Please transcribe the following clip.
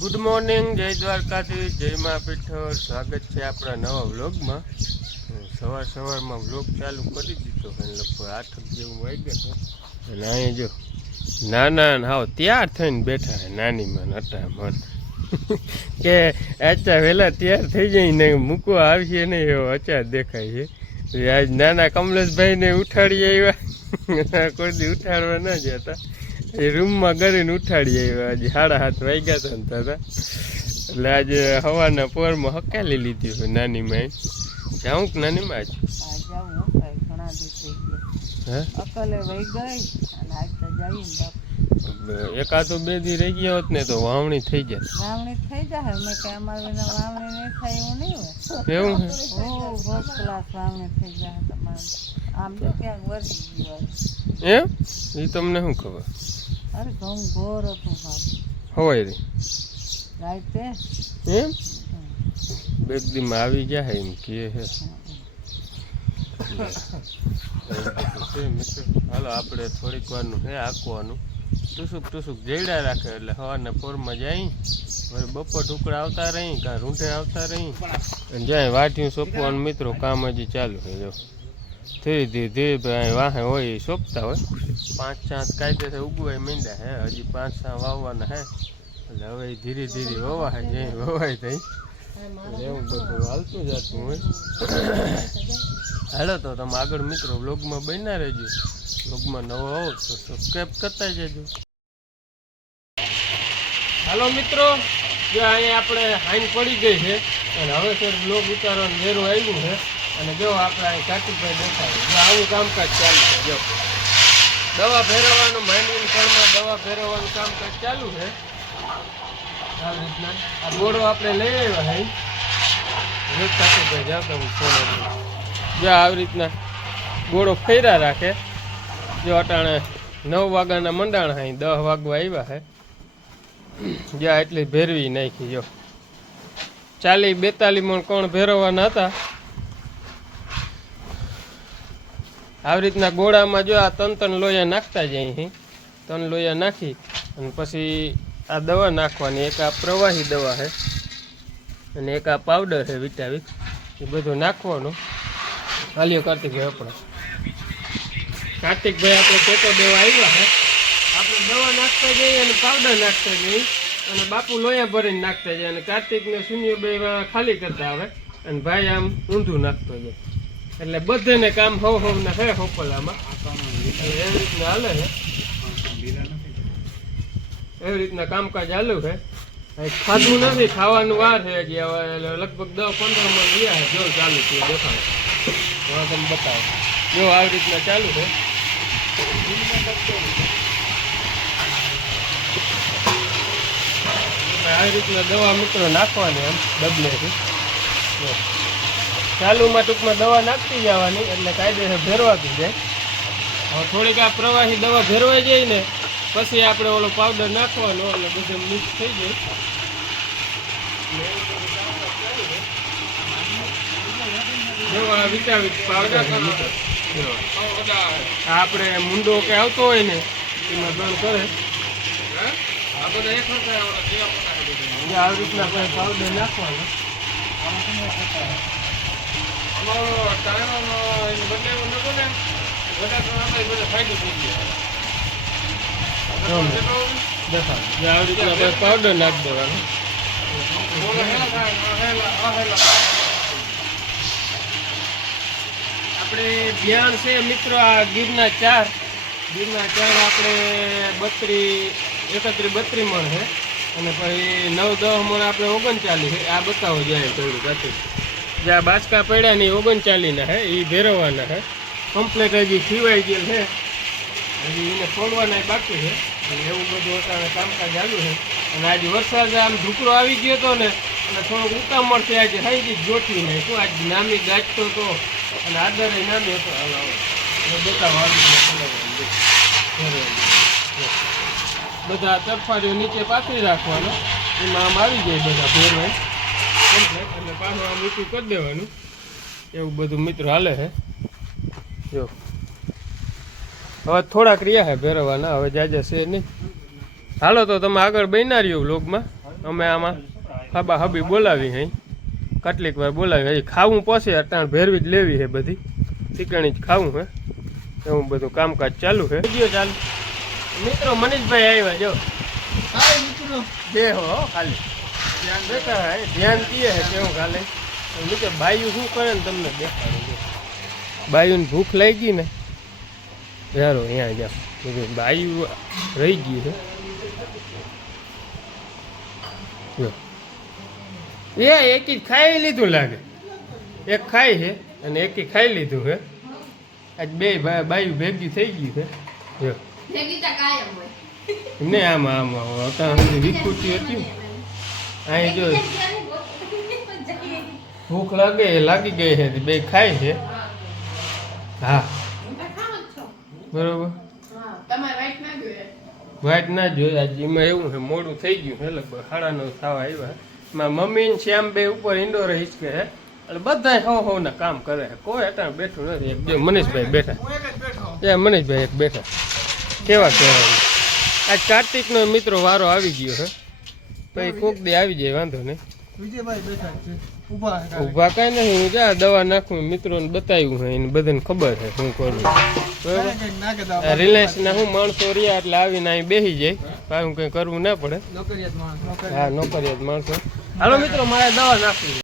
Good morning, જય દ્વારકાથી, જય મા પીઠળ. સ્વાગત છે આપણા નવા વ્લોગમાં. સવારમાં વ્લોગ ચાલુ કરી દીધો અને લગભગ 8 જેવું વાગ્યા છે. અને અહીંયા જો નાના હાવ તૈયાર થઈને બેઠા છે નાની માં હતા મન કે અચ્છા વહેલા તૈયાર થઈ જાય ને મૂકવા આવશે નહીં એવો અચાર દેખાય છે. આજ નાના કમલેશભાઈને ઉઠાડી આવ્યા, કોઈ દી ઉઠાડવા ના જતા, એ રૂમમાં કરીને ઉઠાડી આવ્યા. આજે 7:30 વાગ્યા હતા ને દાદા, એટલે આજે સવારના પોરમાં હકાલી લીધી હોય નાની માં. જાઉં કે નાની માં એકાદો 2 દી રહી ગયા હોત ને તો વાવણી થઈ જાય. વાવણી થઈ જાય મેં કે અમારે વાવણી નહીં થાય એવું નહીં હોય. એવું છે? ફર્સ્ટ ક્લાસ વાવણી થઈ જાય તમારે. આમ તો ક્યાંક વરસી ગયું એમ? એ તમને શું ખબર? અરે ઘઉં ઘોર હતું હોય રે રાતે એમ? 2 દીમાં આવી જાય એમ કે હે. હાલો આપણે થોડીક વારનું હે આંકવાનું, ટુસુક જેડા રાખે એટલે સવારના પોરમાં જાય. વળી બપોર ટુકડા આવતા રહી, કાં રૂંઢે આવતા રહી, અને જ્યાં વાઢ્યું સોંપવાનું મિત્રો કામ હજી ચાલુ છે. જો ધીરે ધીરે વાહે હોય એ સોંપતા હોય. 5-7 કાયદેસર ઉગવાય માંડ્યા હે, હજી 5-6 વાવવાના હે. એટલે હવે ધીરે ધીરે વવાય જાય, વવાય થઈ એવું બધું હાલતું જતું હોય. હાલો તો તમે આગળ મિત્રો વ્લોગમાં બન્યા રહેજો. વ્લોગમાં નવો હોવ તો સબસ્ક્રાઈબ કરતા જજો. હાલો મિત્રો, જો અહીંયા આપણે હાઈન પડી ગઈ છે અને હવે સર વ્લોગ ઉતારવાનું વેરું આવ્યું છે. અને જો આપણે અહીં કાર્તિકભાઈ દેખાય, જો આવું કામકાજ ચાલુ છે. જો દવા ફેરવવાનું, માંડવીની ફળમાં દવા ફેરવવાનું કામકાજ ચાલુ છે. આવી રીતના આ ગોળો આપણે લઈ આવ્યા છે. કાર્તિકભાઈ જાવ તો હું ફોન જો આવી રીતના ગોળો ફેરા રાખે. જો અટાણે 9 વાગ્યાના મંડાણા અહીં 10 વાગવા આવ્યા છે. જ્યાં એટલી ભેરવી નાખી. જો 40-42 મણ કોણ ભેરવવાના હતા. આવી રીતના ગોળામાં જો આ 3 લોયા નાખતા જાય અહીં. 3 લોયા નાખી અને પછી આ દવા નાખવાની. એક આ પ્રવાહી દવા છે અને એક આ પાવડર છે વિટામિન, એ બધું નાખવાનું. હાલ્યો કાર્તિકભાઈ આપણે ટેકો દેવા આવ્યા છે. આપણે દવા નાખતા જઈએ અને પાવડર નાખતા જઈએ અને બાપુ લોયા ભરીને નાખતા જાય અને કાર્તિકને શૂન્ય 2 ખાલી કરતા આવે અને ભાઈ આમ ઊંધું નાખતો જાય. એટલે બધેને કામ હવના હે હોપલામાં. એવી રીતના હાલે છે, એવી રીતના કામકાજ ચાલુ છે. ખાધું નથી, ખાવાનું વાર છે હજી. હવે લગભગ 10-15 મણ ગયા છે. જો ચાલુ છે દેખાય, હવે તમે બતાવો. જો આવી રીતના ચાલુ છે. આવી રીતના દવા મિત્રો નાખવાની એમ ડબલેથી. ચાલુમાં ટૂંકમાં દવા નાખતી જવાની એટલે કાયદેસર ભેરવાતી જાય. હવે થોડીક આ પ્રવાહી દવા ભેરવાઈ જાય ને પછી આપણે ઓલો પાવડર નાખવાનો એટલે બધું મિક્સ થઈ જાય. જો આ વિટામિન પાવડર આપણે મુંડો કે આવતો હોય ને એમાં બંધ કરે. આવી રીતના કઈ પાવડર નાખવાનો. આવી રીતના પાવડર નાખી દેવાનો. આપણે ધ્યાન છે મિત્રો આ ગીરના 4 આપણે 31-32 મણ છે અને પછી 9-10 મણ આપણે 39 છે. આ બતાવો જાય થોડું કાચું. જે આ બાચકા પડ્યા ને 39ના છે, એ ભેરવવાના છે. કમ્પ્લેટ હજી ખીવાઈ ગયેલ છે, હજી એને ફોડવાના બાકી છે. એવું બધું અત્યારે કામકાજ ચાલુ છે. અને આજે વરસાદ આમ ઢુકરો આવી ગયો હતો ને અને થોડુંક ઉતામળથી આજે હાઈ ગોઠવી નહીં. શું આજ નામી ગાજતો હતો અને આદરે નામી હતો. બતાવો બધા તરફારીઓ નીચે પાથરી રાખવાનો, એમાં આમ આવી જાય બધા ભેરવાય કમ્પ્લેટ. એટલે પાછું આમ ઊંચું કરી દેવાનું. એવું બધું મિત્રો હાલે છે. જો હવે થોડાક રહ્યા છે ભેરવાના, હવે જાજા છે નહીં. હાલો તો તમે આગળ બન્યા રહ્યો વ્લોગમાં. અમે આમાં હબા હબી બોલાવી હઈ કેટલીક વાર બોલાવી હજી ખાવું પછી અટાણ ભેરવી જ લેવી છે બધી ઠીકાણી જ ખાવું હે એવું બધું કામકાજ ચાલુ છે વિડીયો ચાલુ મિત્રો મનીષભાઈ આવ્યા જો બે હો ખાલી બેઠા હે ધ્યાન દઈએ છે કેવું ખાલી મિત્રો બાયું શું કરે ને તમને દેખાડું બાયુને ભૂખ લાગી ને યારો અહીંયા જાઓ બાયું રહી ગયું છે જો એ એક જ ખાઈ લીધું લાગે એક ખાય છે અને એક ખાઈ લીધું છે આજ બે બાયું ભેગી થઈ ગઈ છે જો ને આમાં આમાં અત્યાર સુધી વિકૃતિ હતી અહીં જો ભૂખ લાગી ગઈ છે બે ખાય છે હા બરોબર વાઇટ ના જોઈએ આજે એમાં એવું છે મોડું થઈ ગયું છે લગભગ 9:30 થવા આવ્યા મારા મમ્મી ને શ્યામ બે ઉપર ઇન્ડોર હિચકે છે એટલે બધા હો ના કામ કરે છે કોઈ અત્યારે બેઠું નથી એક જો મનીષભાઈ બેઠા એ મનીષભાઈ એક બેઠા કેવા કહેવાય આજ કાર્તિકનો મિત્રો વારો આવી ગયો છે પછી કોક દે આવી જાય વાંધો નહીં ઊભા કાંઈ નથી હું ક્યાં દવા નાખું મિત્રોને બતાવ્યું છે એને બધાને ખબર છે શું કરવું બરાબર રિલાયન્સના શું માણસો રહ્યા એટલે આવીને અહીં બેસી જાય પાછું કંઈ કરવું ના પડે હા નોકરિયાત માણસો હાલો મિત્રો મારે દવા નાખવી